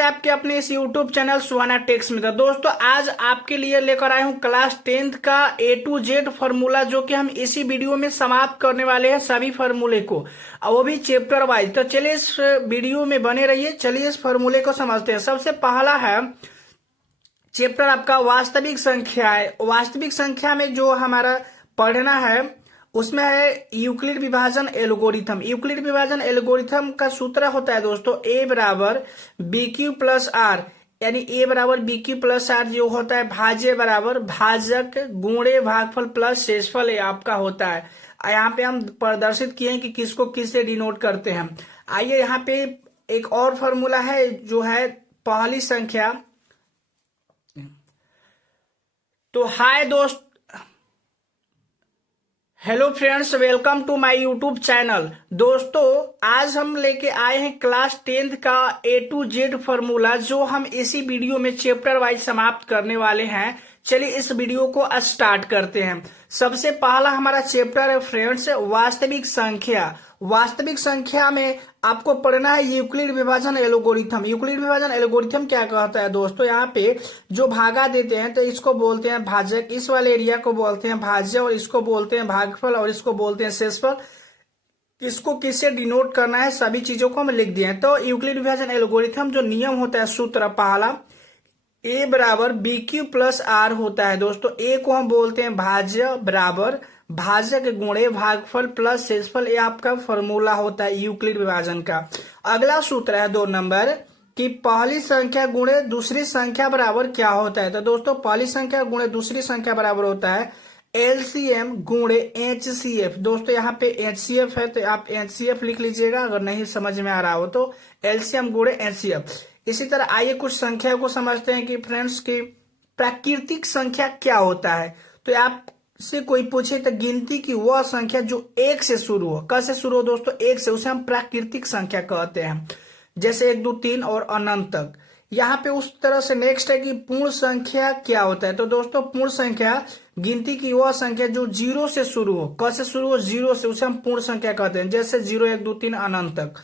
है आपके अपने इस YouTube चैनल सुहाना टेक्स में। तो दोस्तों आज आपके लिए लेकर आया हूँ क्लास 10th का A to Z फॉर्मूला, जो कि हम इसी वीडियो में समाप्त करने वाले हैं सभी फॉर्मूले को, और वो भी चैप्टर वाइज। तो चलिए इस वीडियो में बने रहिए। चलिए इस फॉर्मूले को समझते हैं। सबसे पहला है चैप्टर आपका वास्तविक संख्या है। वास्तविक संख्या में जो हमारा पढ़ना है उसमें है यूक्लिड विभाजन एल्गोरिथम। यूक्लिड विभाजन एल्गोरिथम का सूत्र होता है दोस्तों ए बराबर बी क्यू प्लस आर, यानी ए बराबर बी क्यू प्लस आर जो होता है भाज्य बराबर भाजक गुणे भागफल प्लस शेषफल, ये आपका होता है। यहाँ पे हम प्रदर्शित किए हैं कि किसको किससे डिनोट करते हैं। आइए यहाँ पे एक और फॉर्मूला है जो है पहली संख्या। तो हाय दोस्त, hello friends, welcome to my YouTube channel. दोस्तों आज हम लेके आए हैं क्लास 10th का A to Z फॉर्मूला, जो हम इसी वीडियो में चैप्टर वाइज समाप्त करने वाले हैं। चलिए इस वीडियो को स्टार्ट करते हैं। सबसे पहला हमारा चैप्टर है फ्रेंड्स वास्तविक संख्या। वास्तविक संख्या में आपको पढ़ना है यूक्लिड विभाजन एल्गोरिथम। यूक्लिड विभाजन एल्गोरिथम क्या कहता है दोस्तों, यहाँ पे जो भागा देते हैं तो इसको बोलते हैं भाजक, इस वाले एरिया को बोलते हैं भाज्य, और इसको बोलते हैं भागफल, और इसको बोलते हैं शेषफल। किसको किससे डिनोट करना है सभी चीजों को हम लिख दिए हैं। तो यूक्लिड विभाजन एल्गोरिथम जो नियम होता है, सूत्र पहला ए बराबर बी क्यू प्लस आर होता है दोस्तों। ए को हम बोलते हैं भाज्य बराबर भाजक गुणे भागफल प्लस शेषफल, ये आपका फॉर्मूला होता है यूक्लिड विभाजन का। अगला सूत्र है 2 नंबर कि पहली संख्या गुणे दूसरी संख्या बराबर क्या होता है। तो दोस्तों पहली संख्या गुणे दूसरी संख्या बराबर होता है एलसीएम गुणे एचसीएफ। दोस्तों यहाँ पे एचसीएफ है तो आप एचसीएफ लिख लीजिएगा, अगर नहीं समझ में आ रहा हो तो एलसीएम गुणे एचसीएफ। इसी तरह आइए कुछ संख्या को समझते हैं कि फ्रेंड्स की प्राकृतिक संख्या क्या होता है। तो आप से कोई पूछे तो गिनती की वह संख्या जो 1 से शुरू हो। कैसे शुरू हो दोस्तों, 1 से, उसे हम प्राकृतिक संख्या कहते हैं। जैसे 1 2 3 और अनंत तक। यहाँ पे उस तरह से नेक्स्ट है कि पूर्ण संख्या क्या होता है। तो दोस्तों पूर्ण संख्या गिनती की वह संख्या जो 0 से शुरू हो। कैसे शुरू हो, 0 से, उसे हम पूर्ण संख्या कहते हैं। जैसे 0 1 2 3 अनंत तक।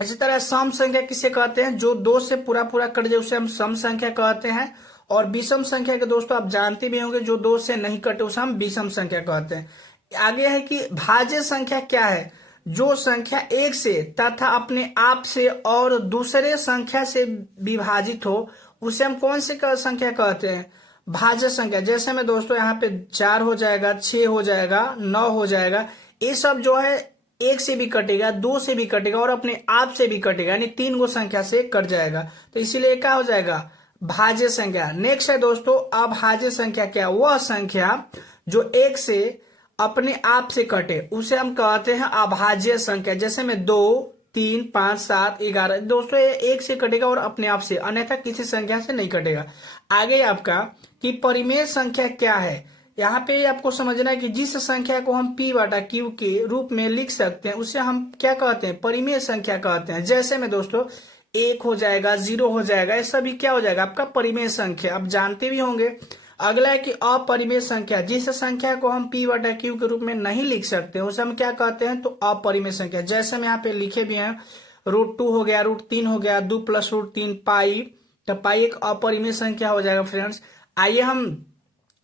इसी तरह सम संख्या किसे कहते हैं, जो 2 से पूरा कट जाए उसे हम सम संख्या कहते हैं। और विषम संख्या के दोस्तों आप जानते भी होंगे, जो 2 से नहीं कटे उसे हम विषम संख्या कहते हैं। आगे है कि भाज्य संख्या क्या है, जो संख्या 1 से तथा अपने आप से और दूसरे संख्या से विभाजित हो उसे हम कौन सी संख्या कहते हैं, भाज्य संख्या। जैसे में दोस्तों यहाँ पे 4 हो जाएगा, 6 हो जाएगा, 9 हो जाएगा। ये सब जो है 1 से भी कटेगा, 2 से भी कटेगा और अपने आप से भी कटेगा, यानी 3 गो संख्या से कट जाएगा। तो इसीलिए क्या हो जाएगा, भाज्य संख्या। नेक्स्ट है दोस्तों अभाज्य संख्या। क्या, वह संख्या जो 1 से अपने आप से कटे उसे हम कहते हैं अभाज्य संख्या। जैसे में 2 3 5 7 11। दोस्तों ये 1 से कटेगा और अपने आप से, अन्यथा किसी संख्या से नहीं कटेगा। आगे आपका कि परिमेय संख्या क्या है। यहाँ पे आपको समझना है कि जिस संख्या को हम P बटा Q के रूप में लिख सकते हैं उसे हम क्या कहते हैं, परिमेय संख्या कहते हैं। जैसे में दोस्तों 1 हो जाएगा, 0 हो जाएगा, ये सभी क्या हो जाएगा, आपका परिमेय संख्या। आप जानते भी होंगे। अगला है कि अपरिमेय संख्या, जिस संख्या को हम P बटा Q के रूप में नहीं लिख सकते उसे हम क्या कहते हैं, तो अपरिमेय संख्या। जैसे हम यहाँ पे लिखे भी हैं, √2 हो गया, √3 हो गया, 2 + √3 पाई। तो पाई एक अपरिमेय संख्या हो जाएगा फ्रेंड्स। आइए हम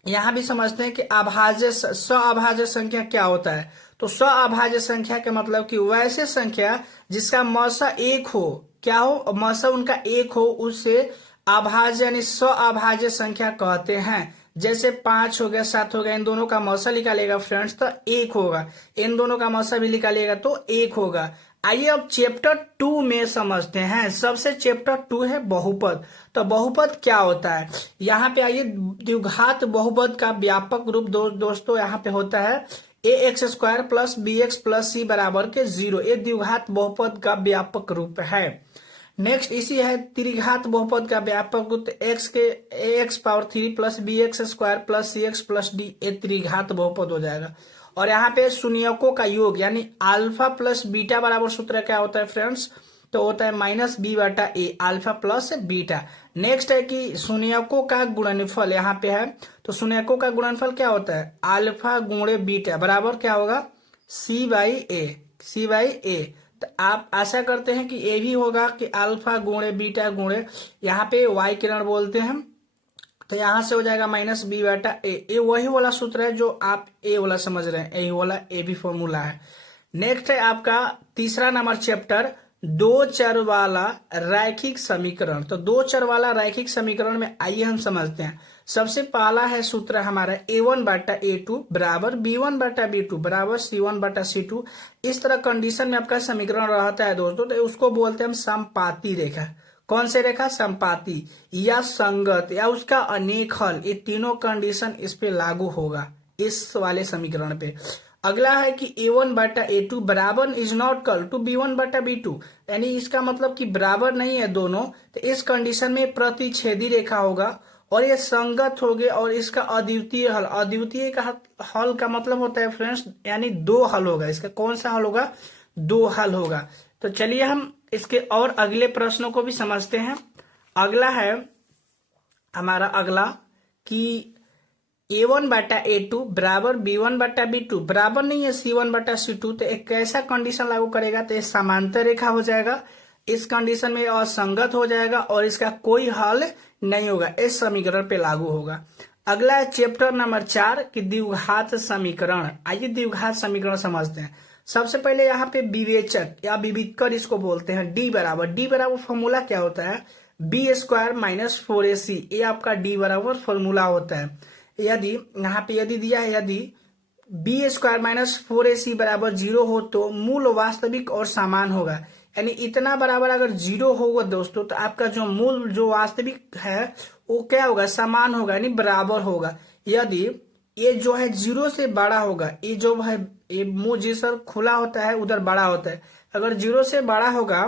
यहाँ भी समझते हैं कि अभाज्य अभाज्य संख्या क्या होता है। तो अभाज्य संख्या के मतलब कि वैसे संख्या जिसका मौसा 1 हो, क्या हो, मौसा उनका 1 हो, उससे अभाज्य यानी अभाज्य संख्या कहते हैं। जैसे 5 हो गया, 7 हो गया, इन दोनों का मौसा निकालेगा फ्रेंड्स तो 1 होगा। इन दोनों का मौसा भी निकालेगा तो 1 होगा। आइए अब चैप्टर 2 में समझते हैं। सबसे चैप्टर 2 है बहुपद। तो बहुपद क्या होता है, यहाँ पे आइए द्विघात बहुपद का व्यापक रूप दोस्तों यहाँ पे होता है ax² + bx + c बराबर के 0। ये द्विघात बहुपद का व्यापक रूप है। नेक्स्ट इसी है त्रिघात बहुपद का व्यापक रूप x के ax³ + bx² + cx + d। ये त्रिघात बहुपद हो जाएगा। और यहाँ पे शून्यकों का योग यानी अल्फा + बीटा बराबर सूत्र क्या होता है फ्रेंड्स, तो होता है -b बटा a, अल्फा + बीटा। नेक्स्ट है कि शून्यकों का गुणनफल यहाँ पे है। तो शून्यकों का गुणनफल क्या होता है, अल्फा गुणे बीटा बराबर क्या होगा, c/a। तो आप आशा करते हैं कि ये भी होगा कि अल्फा गुणे बीटा गुणे यहाँ पे वाई किरण बोलते हैं, तो यहां से हो जाएगा माइनस बी बेटा ए। ये वही वाला सूत्र है जो आप ए वाला समझ रहे हैं, यही वाला ए भी फॉर्मूला है। नेक्स्ट है आपका तीसरा नंबर चैप्टर, दो चर वाला रैखिक समीकरण। तो दो चर वाला रैखिक समीकरण में आइए हम समझते हैं। सबसे पहला है सूत्र हमारा a1 बटा a2 बराबर b1 बटा b2 बराबर c1 बटा c2। इस तरह कंडीशन में आपका समीकरण रहता है दोस्तों, तो उसको बोलते हैं हम समपाती रेखा। कौन से रेखा? समपाती या संगत या उसका अनेक हल, ये तीनों कंडीशन इस पे लागू होगा इस वाले समीकरण पे। अगला है कि a1 बटा a2 बराबर इज नॉट कल टू b1 बटा b2, यानी इसका मतलब कि बराबर नहीं है दोनों, तो इस कंडीशन में प्रतिच्छेदी रेखा होगा और ये संगत हो गए और इसका अद्वितीय हल। अद्वितीय का हल का मतलब होता है फ्रेंड्स, यानी दो हल होगा इसका। कौन सा हल होगा? दो हल होगा। तो चलिए हम इसके और अगले प्रश्नों को भी समझते हैं। अगला है हमारा अगला कि a1 बटा a2 बराबर b1 बटा b2 बराबर नहीं है c1 बटा c2, तो एक कैसा कंडीशन लागू करेगा? तो ये समांतर रेखा हो जाएगा। इस कंडीशन में असंगत हो जाएगा और इसका कोई हल नहीं होगा, इस समीकरण पे लागू होगा। अगला है चैप्टर नंबर 4 कि द्विघात समीकरण। आइए द्विघात समीकरण समझते हैं। सबसे पहले यहाँ पे विवेचक या विविधकर इसको बोलते हैं। डी बराबर फॉर्मूला क्या होता है? बी स्क्वायर माइनस 4ac, ये आपका डी बराबर फॉर्मूला होता है। यदि यहाँ पे यदि दिया है, यदि बी स्क्वायर माइनस 4ac बराबर 0 हो तो मूल वास्तविक और समान होगा। यानी इतना बराबर अगर 0 होगा दोस्तों, तो आपका जो मूल जो वास्तविक है वो क्या होगा? समान होगा, यानी बराबर होगा। यदि ये जो है 0 से बड़ा होगा, ये जो है ये मुंह जिसर खुला होता है उधर बड़ा होता है, अगर 0 से बड़ा होगा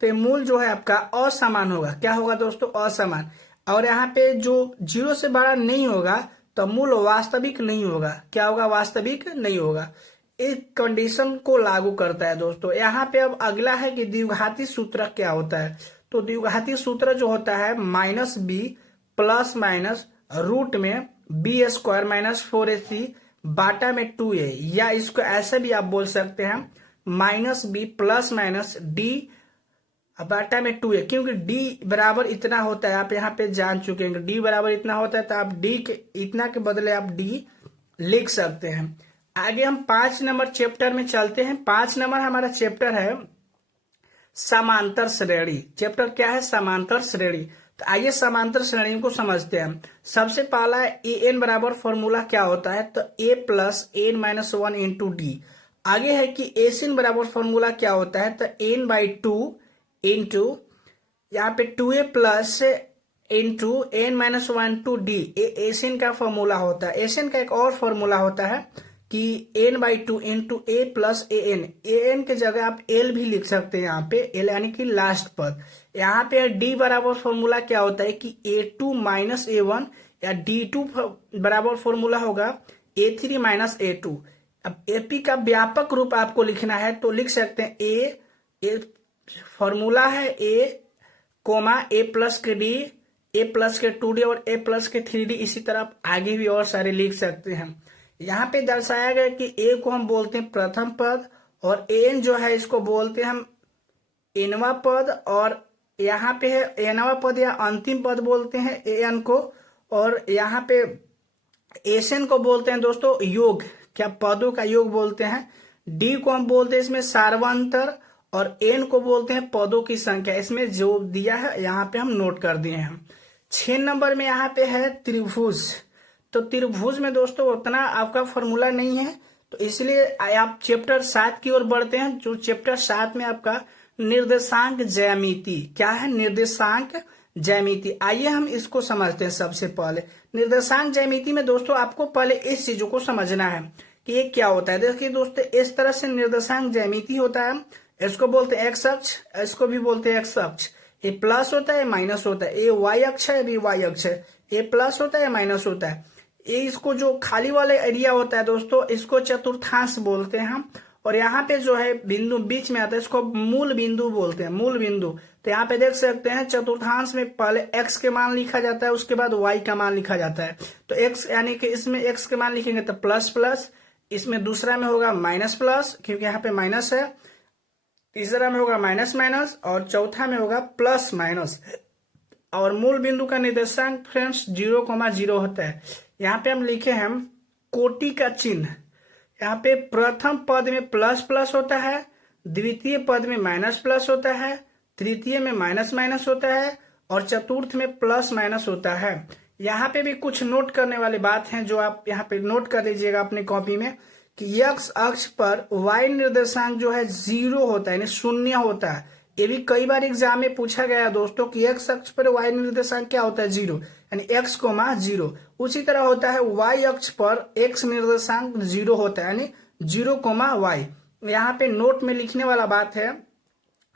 तो ये मूल जो है आपका असमान होगा। क्या होगा दोस्तों? असमान। और यहाँ पे जो 0 से बड़ा नहीं होगा तो मूल वास्तविक नहीं होगा। क्या होगा? वास्तविक नहीं होगा। इस कंडीशन को लागू करता है दोस्तों। यहाँ पे अब अगला है कि द्विघाती सूत्र क्या होता है। तो द्विघाती सूत्र जो होता है minus B plus minus root में बी स्क्वायर माइनस 4ac बाटा में 2a, या इसको ऐसे भी आप बोल सकते हैं minus B plus minus d बाटा में 2a, क्योंकि d बराबर इतना होता है, आप यहाँ पे जान चुके हैं d बराबर इतना होता है, तो आप d के इतना के बदले आप d लिख सकते हैं। आगे हम 5 नंबर चैप्टर में चलते हैं। 5 नंबर हमारा चैप्टर है समांतर श्रेणी। चैप्टर क्या है? समांतर श्रेणी। तो आइए समांतर श्रेणी को समझते हैं। सबसे पहला ए एन बराबर फॉर्मूला क्या होता है? तो a plus N minus 1 into D. आगे है कि एसिन बराबर फॉर्मूला क्या होता है? तो n बाई 2 इंटू यहाँ पे 2a plus into n minus 1 to d. S n का फॉर्मूला होता है। एसिन का एक और फॉर्मूला होता है कि n by 2 into A plus A N के जगह आप l भी लिख सकते हैं यहाँ पे, l यानी कि लास्ट पद। यहाँ पे d बराबर फॉर्मूला क्या होता है कि a2 माइनस a1, या d2 बराबर फॉर्मूला होगा a3 माइनस a2। अब AP का व्यापक रूप आपको लिखना है तो लिख सकते हैं ए फॉर्मूला है a कोमा a प्लस के d, a प्लस के 2d और a प्लस के 3d। इसी तरह आप आगे भी और सारे लिख सकते हैं। यहाँ पे दर्शाया गया कि a को हम बोलते हैं प्रथम पद और an जो है इसको बोलते हैं हम nवा पद, और यहाँ पे है nवा पद या अंतिम पद बोलते हैं an को, और यहाँ पे एसन को बोलते हैं दोस्तों योग, क्या पदों का योग बोलते हैं। डी को हम बोलते हैं इसमें सार्वंतर, और एन को बोलते हैं पदों की संख्या। इसमें जो दिया है यहाँ पे हम नोट कर दिए हैं। 6 नंबर में यहाँ पे है त्रिभुज। तो त्रिभुज में दोस्तों उतना आपका फॉर्मूला नहीं है, तो इसलिए आप चैप्टर 7 की ओर बढ़ते हैं। जो चैप्टर 7 में आपका निर्देशांक ज्यामिति क्या है? निर्देशांक ज्यामिति। आइए हम इसको समझते हैं। सबसे पहले निर्देशांक ज्यामिति में दोस्तों आपको पहले इस चीजों को समझना है कि ये क्या होता है। देखिए दोस्तों, इस तरह से निर्देशांक ज्यामिति होता है। इसको बोलते हैं एक्स अक्ष, इसको भी बोलते हैं एक्स अक्ष। ये प्लस होता है, माइनस होता है। ये वाई अक्ष है, ये वाई अक्ष है। ये प्लस होता है, माइनस होता है। ये इसको जो खाली वाले एरिया होता है दोस्तों, इसको चतुर्थांश बोलते हैं हम। और यहाँ पे जो है बिंदु बीच में आता है, इसको मूल बिंदु बोलते हैं, मूल बिंदु। तो यहाँ पे देख सकते हैं चतुर्थांश में पहले x के मान लिखा जाता है, उसके बाद y का मान लिखा जाता है। तो x यानी कि इसमें x के मान लिखेंगे तो प्लस प्लस, इसमें दूसरा में होगा माइनस प्लस, क्योंकि यहाँ पे माइनस है। तीसरा में होगा माइनस माइनस और चौथा में होगा प्लस माइनस। और मूल बिंदु का निर्देशांक फ्रेंड्स 0,0 होता है। यहाँ पे हम लिखे हैं कोटि का चिन्ह। यहाँ पे प्रथम पद में प्लस प्लस होता है, द्वितीय पद में माइनस प्लस होता है, तृतीय में माइनस माइनस होता है और चतुर्थ में प्लस माइनस होता है। यहाँ पे भी कुछ नोट करने वाली बात है जो आप यहाँ पे नोट कर लीजिएगा अपनी कॉपी में कि एक्स अक्ष पर वाई निर्देशांक जो है 0 होता है, यानी शून्य होता है। ये भी कई बार एग्जाम में पूछा गया है दोस्तों कि एक्स अक्ष पर वाई निर्देशांक क्या होता है 0, यानी x, 0। उसी तरह होता है y अक्ष पर x निर्देशांक 0 होता है, यानी 0,y। यहाँ पे नोट में लिखने वाला बात है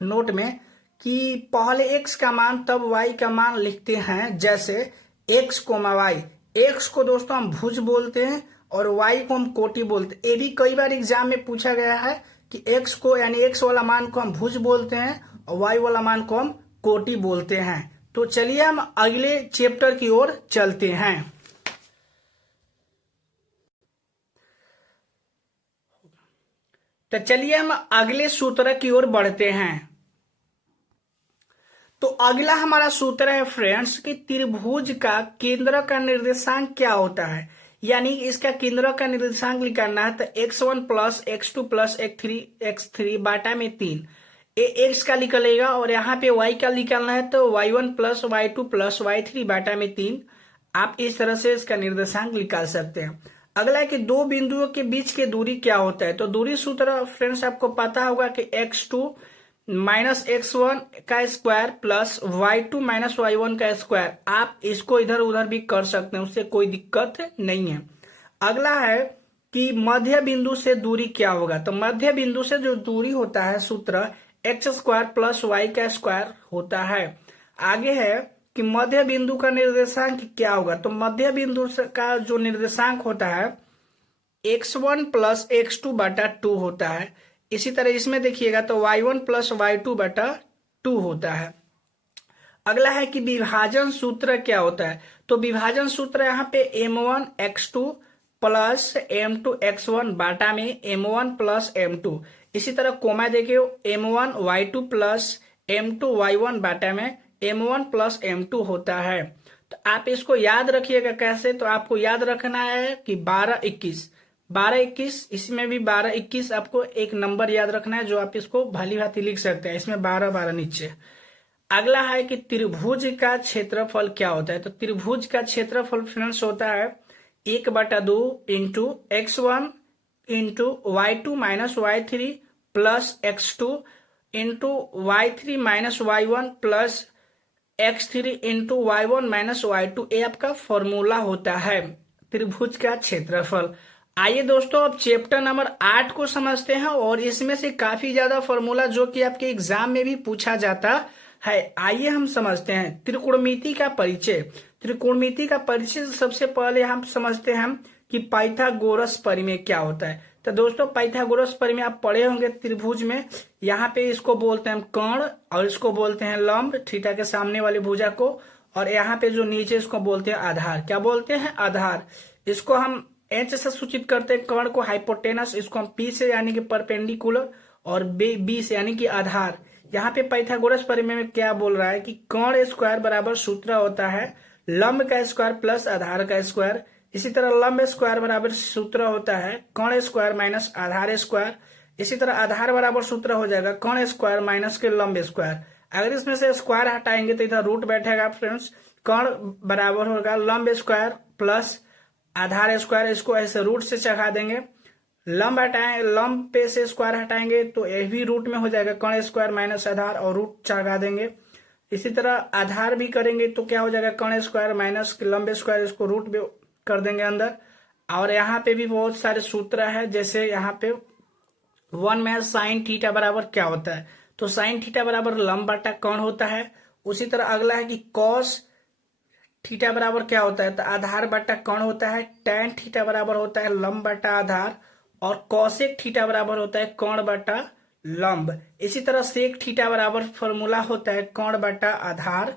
नोट में कि पहले x का मान तब y का मान लिखते हैं, जैसे x, y। x को दोस्तों हम भुज बोलते हैं और y को हम कोटि बोलते हैं। ये भी कई बार एग्जाम में पूछा गया है कि x को यानी x वाला मान को हम भुज बोलते हैं और y वाला मान को हम कोटि बोलते हैं। तो चलिए हम अगले चैप्टर की ओर चलते हैं। तो चलिए हम अगले सूत्र की ओर बढ़ते हैं। तो अगला हमारा सूत्र है फ्रेंड्स कि त्रिभुज का केंद्र का निर्देशांक क्या होता है, यानी इसका केंद्र का निर्देशांक निकालना है। तो x1 plus x2 plus x3 बाटा में 3 ये x का निकलेगा और यहाँ पे y का निकालना है। तो y1 plus y2 plus y3 बाटा में 3। आप इस तरह से इसका निर्देशांक निकाल सकते हैं। अगला है कि दो बिंदुओं के बीच की दूरी क्या होता है। तो दूरी सूत्र फ्रेंड्स आपको पता होगा कि x2 माइनस x1 का square plus y2 minus y1 का स्क्वायर। आप इसको इधर उधर भी कर सकते हैं, उससे कोई दिक्कत नहीं है। अगला है कि मध्य बिंदु से दूरी क्या होगा। तो मध्य बिंदु से जो दूरी होता है सूत्र x स्क्वायर प्लस y का स्क्वायर होता है। आगे है कि मध्य बिंदु का निर्देशांक क्या होगा। तो मध्य बिंदु का जो निर्देशांक होता है x1 प्लस x2 बटा 2 होता है। इसी तरह इसमें देखिएगा तो y1 प्लस y2 बटा 2 होता है। अगला है कि विभाजन सूत्र क्या होता है। तो विभाजन सूत्र यहाँ पे m1 x2 plus m2 x1 बाटा में m1 प्लस m2। इसी तरह कोमा देखिए m1 y2 plus m2 y1 बाटा में m1 प्लस m2 होता है। तो आप इसको याद रखिएगा कैसे। तो आपको याद रखना है कि 12 21 इसमें भी 12 21 आपको एक नंबर याद रखना है जो आप इसको भली भांति लिख सकते हैं। इसमें 12 12 नीचे। अगला है कि त्रिभुज का क्षेत्रफल क्या होता है। तो त्रिभुज का क्षेत्रफल फ्रेंड्स होता है 1/2 into x1 into y2 minus y3 plus x2 into y3 minus y1 plus x3 into y1 minus y2। ये आपका फॉर्मूला होता है त्रिभुज का क्षेत्रफल। आइए दोस्तों अब चैप्टर नंबर 8 को समझते हैं और इसमें से काफी ज्यादा फॉर्मूला जो कि आपके एग्जाम में भी पूछा जाता है। आइए हम समझते हैं त्रिकोणमिति का परिचय। त्रिकोणमिति का परिचय सबसे पहले हम समझते हैं कि पाइथागोरस प्रमेय क्या होता है। तो दोस्तों पाइथागोरस प्रमेय आप पढ़े होंगे त्रिभुज में। यहाँ पे इसको बोलते हैं कर्ण और इसको बोलते हैं लंब, थीटा के सामने वाली भुजा को। और यहाँ पे जो नीचे इसको बोलते हैं आधार। क्या बोलते हैं? आधार। इसको हम एच से सूचित करते हैं कर्ण को, हाइपोटेनस। इसको हम पी से यानी कि परपेंडिकुलर और बी से यानी कि आधार। यहाँ पे पाइथागोरस प्रमेय में क्या बोल रहा है कि कर्ण स्क्वायर बराबर सूत्र होता है लंब का स्क्वायर प्लस आधार का स्क्वायर। इसी तरह लंब स्क्वायर बराबर सूत्र होता है कर्ण स्क्वायर माइनस आधार स्क्वायर। इसी तरह आधार बराबर सूत्र हो जाएगा कर्ण स्क्वायर माइनस के लंब स्क्वायर। अगर इसमें से स्क्वायर हटाएंगे तो इधर रूट बैठेगा फ्रेंड्स। कर्ण बराबर होगा लंब स्क्वायर प्लस आधार स्क्वायर। इसको ऐसे रूट से चढ़ा देंगे। लंब हटाएं, लंब पे से स्क्वायर हटाएंगे तो यह भी रूट में हो जाएगा कर्ण स्क्वायर माइनस आधार और रूट चढ़ा देंगे। इसी तरह आधार भी करेंगे तो क्या हो जाएगा कर्ण स्क्वायर माइनस लंब स्क्वायर। इसको रूट भी कर देंगे अंदर। और यहाँ पे भी बहुत सारे सूत्र है, जैसे यहाँ पे 1 में साइन थीटा बराबर क्या होता है। तो साइन थीटा बराबर लंब बटा कर्ण होता है। उसी तरह अगला है कि कॉस थीटा बराबर क्या होता है। तो आधार बटा कर्ण होता है। टैन थीटा बराबर होता है लंब बटा आधार और कॉसेक थीटा बराबर होता है कर्ण बटा लंब। इसी तरह सेक थीटा बराबर फॉर्मूला होता है कर्ण बटा आधार।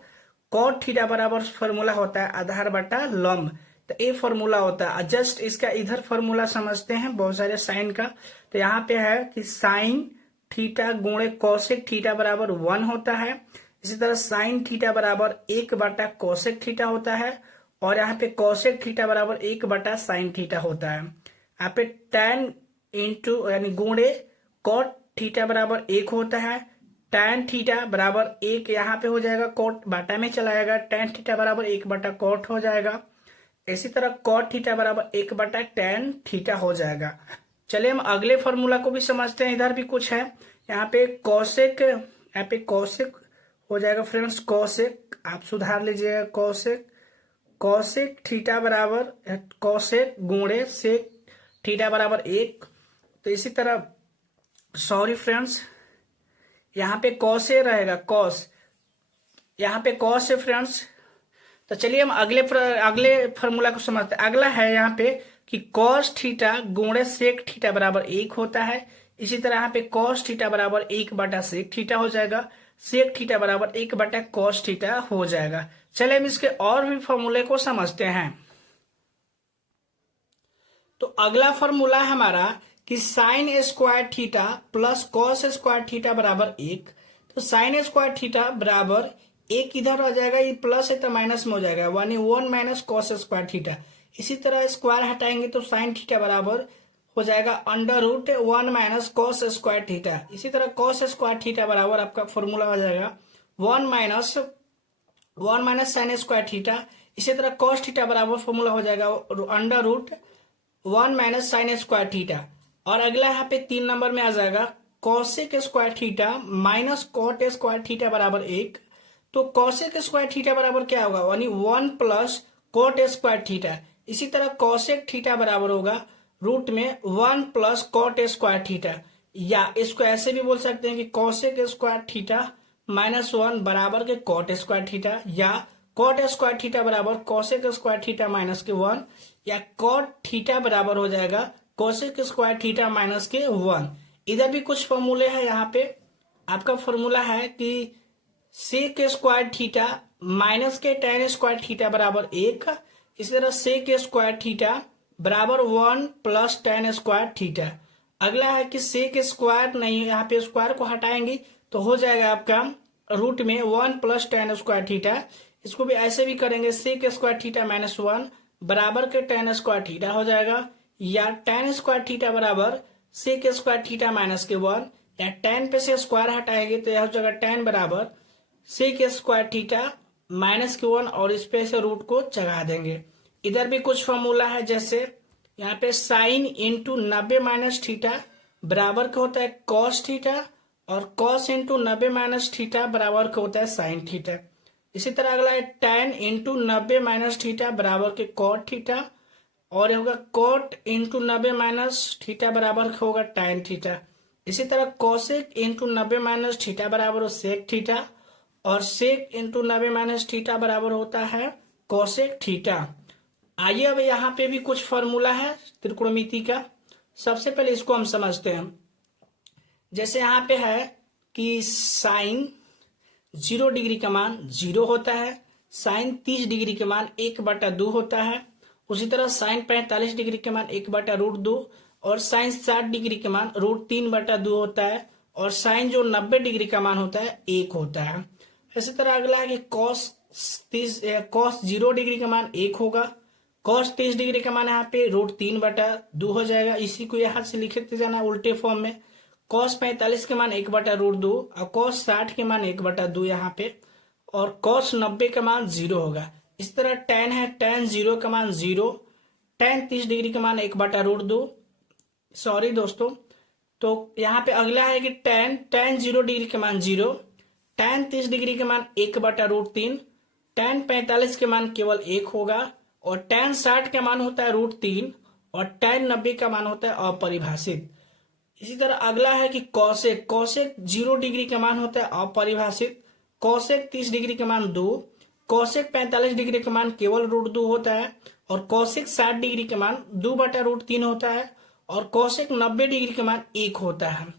कॉट थीटा बराबर फॉर्मूला होता है आधार बटा लंब। तो ये फॉर्मूला होता है। जस्ट इसका इधर फॉर्मूला समझते हैं बहुत सारे साइन का। तो यहाँ पे है कि साइन थीटा गुणे कॉसेक थीटा बराबर 1 होता है। इसी तरह साइन थीटा बराबर 1/कोसेक थीटा होता है और यहाँ पे कॉसेक थीटा बराबर 1/साइन थीटा होता है। यहाँ पे tan इंटू यानी गुणे कॉट थीटा बराबर 1 होता है। tan थीटा बराबर 1 यहाँ पे हो जाएगा, कॉट बाटा में चला जाएगा, tan थीटा बराबर 1/कॉट हो जाएगा। इसी तरह कॉट थीटा बराबर 1/tan थीटा हो जाएगा। चलिए हम अगले फॉर्मूला को भी समझते हैं। इधर भी कुछ है, यहाँ पे कॉसेक, यहाँ पे कॉसेक हो जाएगा फ्रेंड्स, कॉसेक आप सुधार लीजिएगा, कॉसेक थीटा बराबर कॉसेक गुणे सेक थीटा बराबर 1। तो इसी तरह सॉरी फ्रेंड्स, यहाँ पे कॉसे रहेगा, कॉस, यहाँ पे कॉस है फ्रेंड्स। तो चलिए हम अगले फॉर्मूला को समझते हैं। अगला है यहाँ पे कि कॉस थीटा गुणे सेक थीटा बराबर 1 होता है। इसी तरह यहाँ पे कॉस थीटा बराबर 1/सेक थीटा हो जाएगा, सेक थीटा बराबर 1/कॉस थीटा हो जाएगा। चलिए हम इसके और भी फॉर्मूले को समझते हैं। तो अगला फॉर्मूला है हमारा कि sine square theta plus cos square theta बराबर 1। तो साइन स्क्वायर थीटा बराबर 1 इधर आ जाएगा, ये प्लस है तो माइनस में हो जाएगा, यानी 1 माइनस कॉस स्क्वायर थीटा। इसी तरह स्क्वायर हटाएंगे तो साइन थीटा बराबर हो जाएगा √1 माइनस कॉस स्क्वायर थीटा। इसी तरह कॉस स्क्वायर थीटा बराबर आपका फॉर्मूला हो जाएगा 1 माइनस साइन स्क्वायर थीटा। इसी तरह कॉस थीटा बराबर फॉर्मूला हो जाएगा √1 माइनस साइन स्क्वायर थीटा। और अगला यहाँ पे 3 नंबर में आ जाएगा cosec square theta minus cot square theta बराबर 1। तो कॉसेक स्क्वायर थीटा बराबर क्या होगा, यानी 1 प्लस कॉट स्क्वायर थीटा। इसी तरह कॉसेक थीटा बराबर होगा रूट में 1 प्लस कॉट स्क्वायर थीटा, या इसको ऐसे भी बोल सकते हैं कि कॉसेक स्क्वायर थीटा -1 बराबर के कॉट स्क्वायर थीटा, या कॉट स्क्वायर थीटा बराबर कॉसेक स्क्वायर थीटा -1, या कॉट थीटा बराबर हो जाएगा कॉसेक स्क्वायर थीटा -1। इधर भी कुछ फॉर्मूले हैं। यहाँ पे आपका फॉर्मूला है कि सेक स्क्वायर थीटा माइनस के tan स्क्वायर थीटा बराबर 1। इसी तरह सेक स्क्वायर थीटा बराबर 1 प्लस tan स्क्वायर थीटा। अगला है कि सेक स्क्वायर नहीं, यहाँ पे स्क्वायर को हटाएंगे तो हो जाएगा आपका रूट में 1 प्लस tan स्क्वायर थीटा। इसको भी ऐसे भी करेंगे, सेक स्क्वायर थीटा -1 बराबर के tan स्क्वायर थीटा हो जाएगा, या tan स्क्वायर थीटा बराबर सेक स्क्वायर थीटा -1, या tan पे से स्क्वायर हटाएंगे तो यह हो जाएगा tan बराबर सेक स्क्वायर थीटा -1 और इस पे से रूट को चढ़ा देंगे। इधर भी कुछ फॉर्मूला है, जैसे यहाँ पे साइन इंटू 90 माइनस थीटा बराबर का होता है कॉस थीटा, और कॉस इंटू 90 माइनस थीटा बराबर का होता है साइन थीटा। इसी तरह अगला है tan इंटू 90 माइनस थीटा बराबर के कॉट थीटा, और होगा कॉट इंटू 90 माइनस थीटा बराबर का होगा tan थीटा। इसी तरह कॉसेक इंटू 90 माइनस थीटा बराबर हो सेक थीटा, और सेक इंटू 90 माइनस थीटा बराबर होता है कॉसेक थीटा। आइए अब यहाँ पे भी कुछ फॉर्मूला है त्रिकोणमिति का। सबसे पहले इसको हम समझते हैं। जैसे यहाँ पे है कि साइन 0 डिग्री का मान 0 होता है, साइन 30 डिग्री के मान 1/2 होता है। उसी तरह साइन 45 डिग्री के मान 1/√2, और साइन 60 डिग्री के मान √3/2 होता है, और साइन जो 90 डिग्री का मान होता है 1 होता है। इसी तरह अगला है कि कॉस 0 डिग्री का मान 1 होगा, कॉस 30 डिग्री का मान यहाँ पे √3/2 हो जाएगा। इसी को यहाँ से लिखते जाना उल्टे फॉर्म में, कॉस 45 के मान 1/√2 और कॉस 60 के मान 1/2 यहाँ पे, और कॉस 90 का मान 0 होगा। इस तरह tan है, tan 0 का मान 0, tan 30 डिग्री का मान 1/√2, सॉरी दोस्तों। तो यहाँ पे अगला है कि tan 0 डिग्री के मान 0, tan 30 डिग्री के मान 1/√3, tan 45 के मान केवल 1 होगा, और tan 60 का मान होता है √3, और tan 90 का मान होता है अपरिभाषित। इसी तरह अगला है कि कॉसेक 0 डिग्री का मान होता है अपरिभाषित, कॉसेक 30 डिग्री का मान 2, कॉसेक 45 डिग्री का मान केवल √2 होता है, और कॉसेक 60 डिग्री का मान 2/√3 होता है, और कॉसेक 90 डिग्री का मान 1 होता है।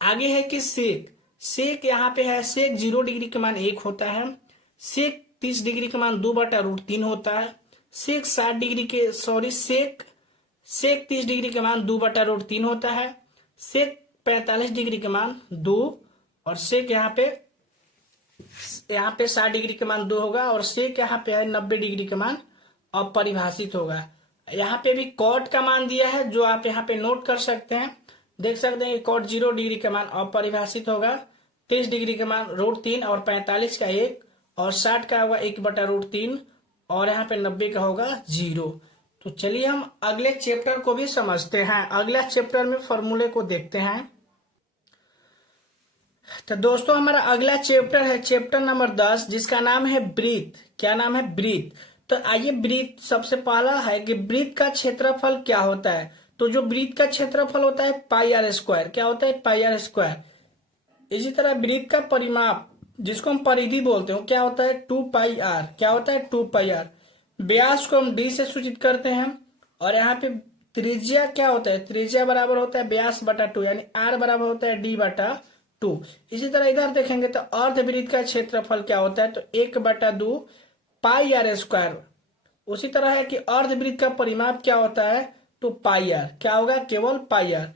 आगे है कि सेक यहाँ पे है, सेक 0 डिग्री का मान 1 होता है, सेक 30 डिग्री का मान 2/√3 होता है, सेक 60 डिग्री सेक 30 डिग्री का मान 2/√3 होता है, सेक 45 डिग्री के मान 2 और सेक यहाँ पे 60 डिग्री के मान 2 होगा और सेक यहाँ पे है 90 डिग्री के मान अपरिभाषित होगा। यहाँ पे भी कॉट का मान दिया है जो आप यहाँ पे नोट कर सकते हैं, देख सकते हैं कॉट 0 डिग्री का मान अपरिभाषित होगा, 30 डिग्री का मान √3 और 45 का 1 और 60 का होगा 1/√3 और यहाँ पे 90 का होगा 0। तो चलिए हम अगले चैप्टर को भी समझते हैं। अगला चैप्टर में फॉर्मूले को देखते हैं। तो दोस्तों हमारा अगला चैप्टर है चैप्टर नंबर 10 जिसका नाम है ब्रीथ। क्या नाम है? ब्रीथ। तो आइए ब्रीथ सबसे पहला है कि ब्रीथ का क्षेत्रफल क्या होता है। तो जो ब्रीथ का क्षेत्रफल होता है πr²। क्या होता है? πr²। इसी तरह ब्रीथ का परिमाप जिसको हम परिधि बोलते हैं क्या होता है? 2πr। क्या होता है? 2πr। व्यास को हम d से सूचित करते हैं और यहाँ पे त्रिज्या क्या होता है? त्रिज्या बराबर होता है व्यास बटा 2 यानी r बराबर होता है d/2। इसी तरह इधर देखेंगे तो अर्धवृत्त का क्षेत्रफल क्या होता है? तो 1/2 πr²। उसी तरह है कि अर्धवृत्त का परिमाप क्या होता है? तो πr। क्या होगा? केवल πr।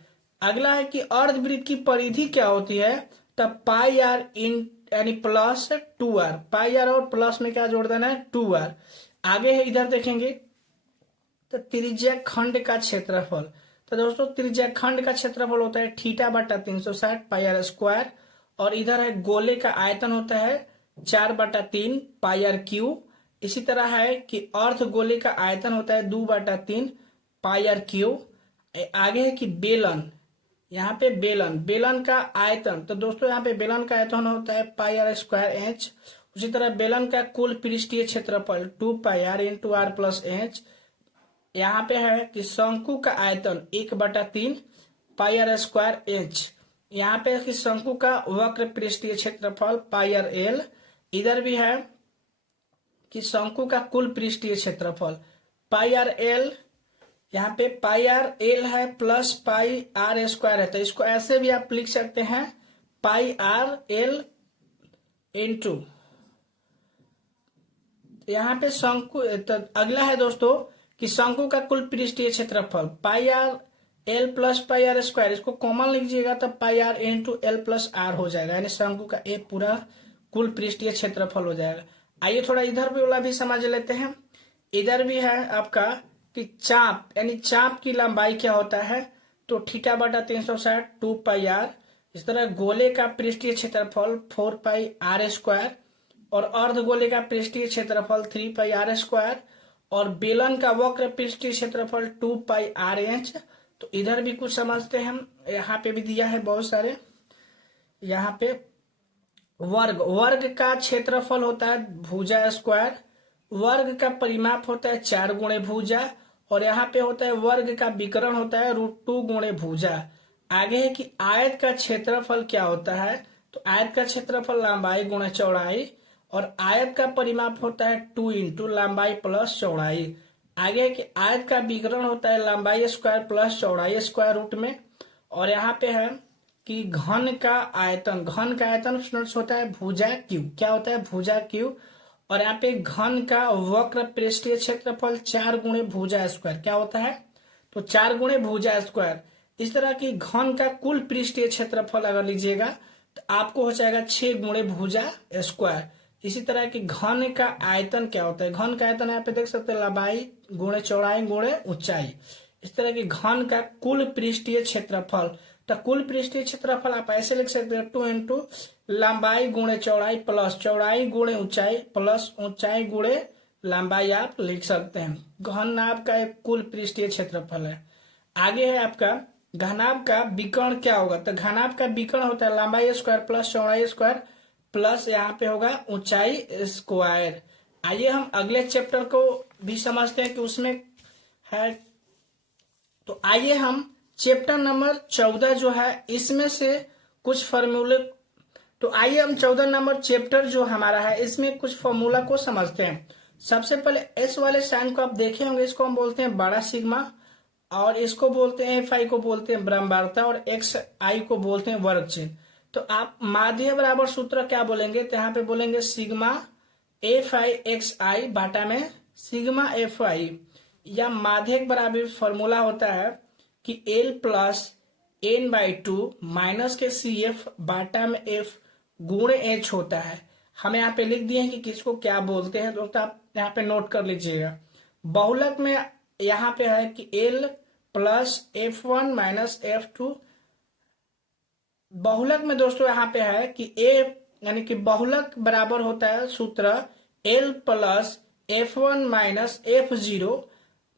अगला है कि अर्धवृत्त की परिधि क्या होती है? तब πr यानी प्लस 2r। πr और प्लस में क्या जोड़ देना है? 2r। आगे है इधर देखेंगे तो त्रिज्या खंड का क्षेत्रफल। तो दोस्तों त्रिज्या खंड का क्षेत्रफल होता है θ/360 πr² और इधर है गोले का आयतन होता है 4/3 πr³। इसी तरह है कि अर्ध गोले का आयतन होता है 2/3 πr³। आगे है कि बेलन, यहाँ पे बेलन का आयतन। तो दोस्तों यहाँ पे बेलन का आयतन होता है πr²h। उसी तरह बेलन का कुल पृष्ठीय क्षेत्रफल 2πr × r + h। यहाँ पे है कि शंकु का आयतन 1/3 πr²h। यहाँ पे है कि शंकु का वक्र पृष्ठीय क्षेत्रफल πrl। इधर भी है कि शंकु का कुल पृष्ठीय क्षेत्रफल πrl। यहाँ पे πrl है प्लस πr² है, तो इसको ऐसे भी आप लिख सकते हैं πrl × यहाँ पे शंकु। तो अगला है दोस्तों कि शंकु का कुल पृष्ठीय क्षेत्रफल πrl प्लस πr²। इसको कॉमन लीजिएगा तो πr × l + r हो जाएगा यानी शंकु का एक पूरा कुल पृष्ठीय क्षेत्रफल हो जाएगा। आइए थोड़ा इधर भी वाला भी समझ लेते हैं। इधर भी है आपका कि चाप यानी चाप की लंबाई क्या होता है? तो θ/360 2πr। इस तरह गोले का पृष्ठीय क्षेत्रफल 4πr² और अर्धगोले का पृष्ठीय क्षेत्रफल 3πr² और बेलन का वक्र पृष्ठीय क्षेत्रफल 2πrh। तो इधर भी कुछ समझते हैं हम। यहाँ पे भी दिया है बहुत सारे। यहाँ पे वर्ग का क्षेत्रफल होता है भुजा²। वर्ग का परिमाप होता है 4 गुणे भुजा और यहाँ पे होता है वर्ग का विकर्ण होता है √2 गुणे भुजा। आगे है कि आयत का क्षेत्रफल क्या होता है? तो आयत का क्षेत्रफल लंबाई गुणे चौड़ाई और आयत का परिमाप होता है 2 × लंबाई प्लस चौड़ाई। आगे है कि आयत का विकर्ण होता है लंबाई² प्लस चौड़ाई² रूट में। और यहाँ पे है कि घन का आयतन स्टूडेंट्स होता है भुजा∗। क्या होता है? भुजा∗। और यहाँ पे घन का वक्र पृष्ठीय क्षेत्रफल 4 गुणे भुजा²। क्या होता है? तो 4 गुणे भुजा²। इस तरह की घन का कुल पृष्ठीय क्षेत्रफल अगर लीजिएगा तो आपको हो जाएगा 6 गुणे भुजा²। इसी तरह की घन का आयतन क्या होता है? घन का आयतन यहाँ पे देख सकते हैं लंबाई गुणे चौड़ाई गुणे ऊंचाई। इस तरह की घन का कुल पृष्ठीय क्षेत्रफल। तो कुल पृष्ठीय क्षेत्रफल आप ऐसे लिख सकते हैं 2 × लंबाई गुणे चौड़ाई प्लस चौड़ाई गुणे ऊंचाई प्लस ऊंचाई गुणे लंबाई आप लिख सकते हैं। घन आपका एक कुल पृष्ठीय क्षेत्रफल है। आगे है आपका घनाभ का विकर्ण क्या होगा? तो घनाभ का विकर्ण होता है लंबाई² प्लस चौड़ाई² प्लस यहाँ पे होगा ऊंचाई²। आइए हम अगले चैप्टर को भी समझते हैं कि उसमें है। तो आइए हम चैप्टर नंबर 14 जो है इसमें से कुछ फॉर्मूले। तो आइए हम 14 नंबर चैप्टर जो हमारा है इसमें कुछ फॉर्मूला को समझते हैं। सबसे पहले एस वाले साइन को आप देखे होंगे, इसको हम बोलते हैं बड़ा सिग्मा और इसको बोलते हैं Fi को बोलते हैं ब्रह्मांडता और Xi को बोलते हैं वर्ग चिन्ह। तो आप माध्य बराबर सूत्र क्या बोलेंगे? तो यहाँ पे बोलेंगे सिग्मा Fi xi बाटा में सिग्मा Fi या माध्यक बराबर फॉर्मूला होता है कि L प्लस n/2 माइनस के CF बाटा में F गुणे H होता है। हम यहाँ पे लिख दिए हैं कि किसको क्या बोलते हैं दोस्तों, आप यहाँ पे नोट कर लीजिएगा। बहुलक में यहाँ पे है कि L plus F1 minus F2। बहुलक में दोस्तों यहाँ पे है कि A यानी कि बहुलक बराबर होता है सूत्र L plus F1 minus F0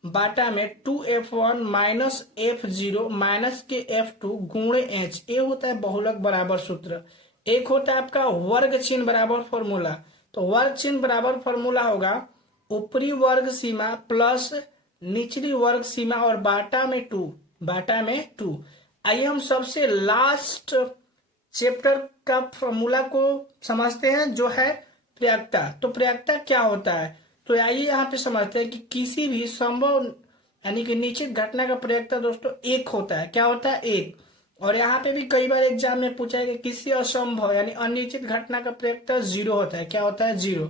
बाटा में 2F1 माइनस F0 माइनस के F2 गुणे H। ये होता है बहुलक बराबर सूत्र। एक होता है आपका वर्ग चिन्ह बराबर फॉर्मूला। तो वर्ग चिन्ह बराबर फॉर्मूला होगा ऊपरी वर्ग सीमा प्लस निचली वर्ग सीमा और बाटा में 2। आइए हम सबसे लास्ट चैप्टर का फॉर्मूला को समझते हैं जो है प्रयोक्ता। तो प्रयोक्ता क्या होता है, तो आइए यहाँ पे समझते हैं कि किसी भी संभव यानी कि निश्चित घटना का प्रयोक्ता दोस्तों एक होता है। क्या होता है, एक। और यहाँ पे भी कई बार एग्जाम में पूछा है कि किसी असंभव यानी अनिश्चित घटना का प्रयोक्ता 0 होता है। क्या होता है, 0।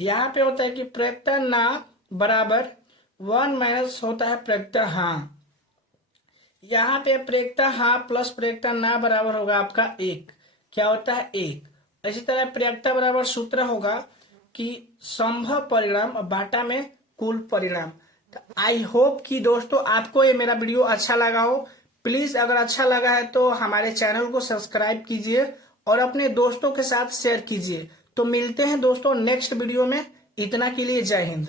यहाँ पे होता है कि प्रयोक्ता ना बराबर 1 माइनस होता है प्रयोक्ता हाँ। यहाँ पे प्रयोक्ता हाँ प्लस प्रयोक्ता ना बराबर होगा आपका 1। क्या होता है, 1। इसी तरह प्रयोक्ता बराबर सूत्र होगा कि संभव परिणाम बाटा में कुल परिणाम। तो आई होप कि दोस्तों आपको ये मेरा वीडियो अच्छा लगा हो। प्लीज अगर अच्छा लगा है तो हमारे चैनल को सब्सक्राइब कीजिए और अपने दोस्तों के साथ शेयर कीजिए। तो मिलते हैं दोस्तों नेक्स्ट वीडियो में। इतना के लिए जय हिंद।